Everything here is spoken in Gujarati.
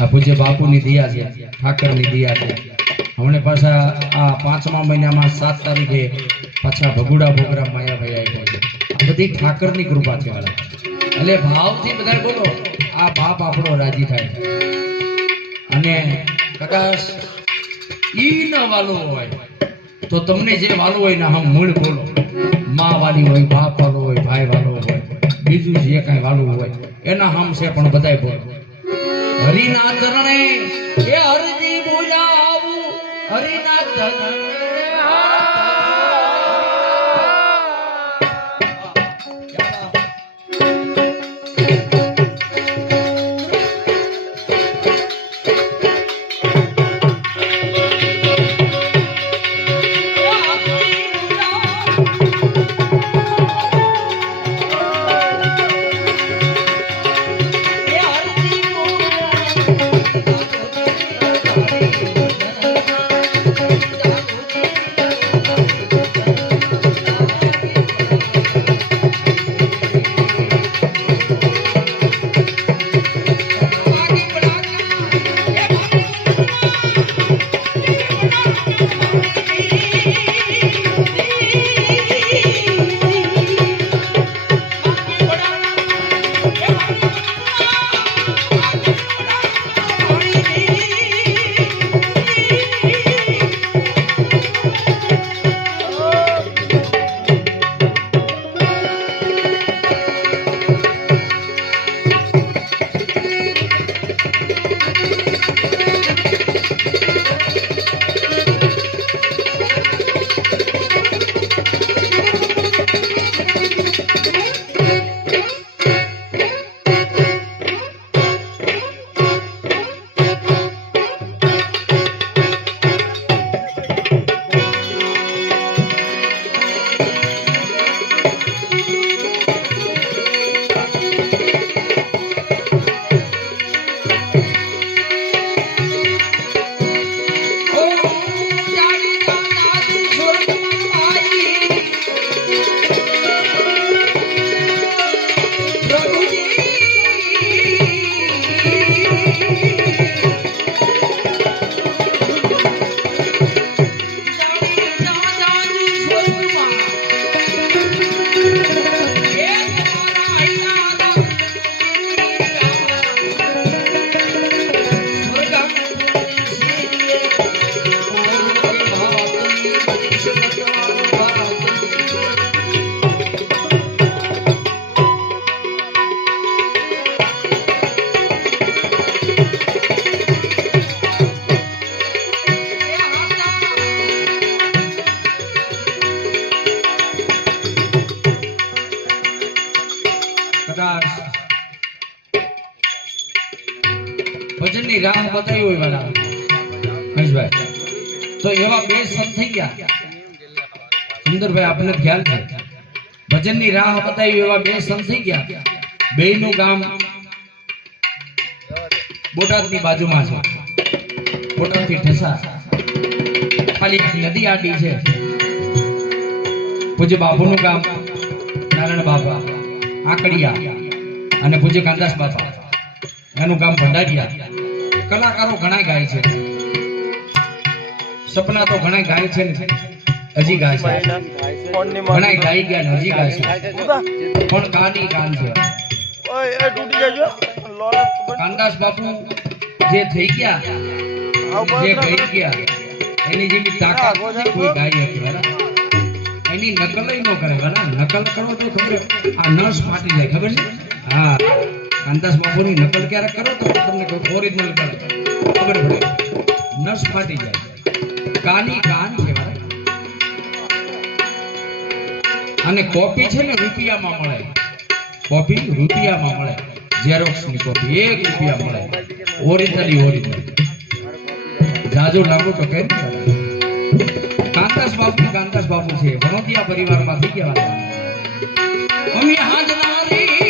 આ પૂજ્ય બાપુની દિયા છે, ઠાકરની દિયા છે. હમણે પાછા આ 5મા મહિનામાં 7 તારીખે પાછા ભગુડા પ્રોગ્રામ માયાભાઈ આવ્યો છે. આ બધી ઠાકરની કૃપા છે વાળા. એટલે ભાવથી બધા બોલો આ બાપ આપણો રાજી થાય. અને કદાચ ઈ ન વાલો હોય તો તમને જે વાલો હોય ને હમ મૂળ બોલો, માં વાલી હોય, બાપ વાલો હોય, ભાઈ વાલો હોય, બીજું જે કઈ વાલું હોય એના હમ છે, પણ બધાય બોલો હરિના ચરણે એ હરજી બોલાવું, હરિના ચરણે ભજનની રાહ બતાવી હોય વાલા મહેશભાઈ, તો એવા બે સંત થઈ ગયા. સુંદરભાઈ આપને ખ્યાલ છે, ભજનની રાહ બતાવી એવા બે સંત થઈ ગયા. બેયનું ગામ બોટાદની બાજુમાં છે. બોટાદથી ઠસા ખાલી નદી આડી છે. પૂજ્ય બાપુનું ગામ નારાયણ બાપા આકડિયા અને પૂજ્ય કાંદાસ બાપા એનું ગામ ભંડારિયા. કલાકારો ઘણા ગાય છે, સપના તો ઘણા ગાય છે ને હજી ગાય છે, ઘણા ગાઈ ગયા ને હજી ગાય છે, પણ કાની કાન છે. કાંદાસ બાપુ જે થઈ ગયા, જે ગઈ ગયા, એની જેવી તાકાત કોઈ ગાય નથી. એની નકલ ન કરે, નકલ કરો તો ખબર આ નસ ફાટી જાય, ખબર છે? હા, કાંદાસ બાપુની નકલ ક્યારેક કરો તો તમને ઓરિજિનલ ખબર પડે, નસ ફાટી જાય. કાની કાન છે. અને કોપી છે ને રૂપિયામાં મળે, કોપી રૂપિયામાં મળે, ઝેરોક્સ ની કોપી 1 રૂપિયા મળે, ઓરિજિનલ જાજુ લાગુ તો કેમ. કાંદાસ બાપુ છે, વણોદિયા પરિવારમાં થઈ ગયા. અમે હાજનારી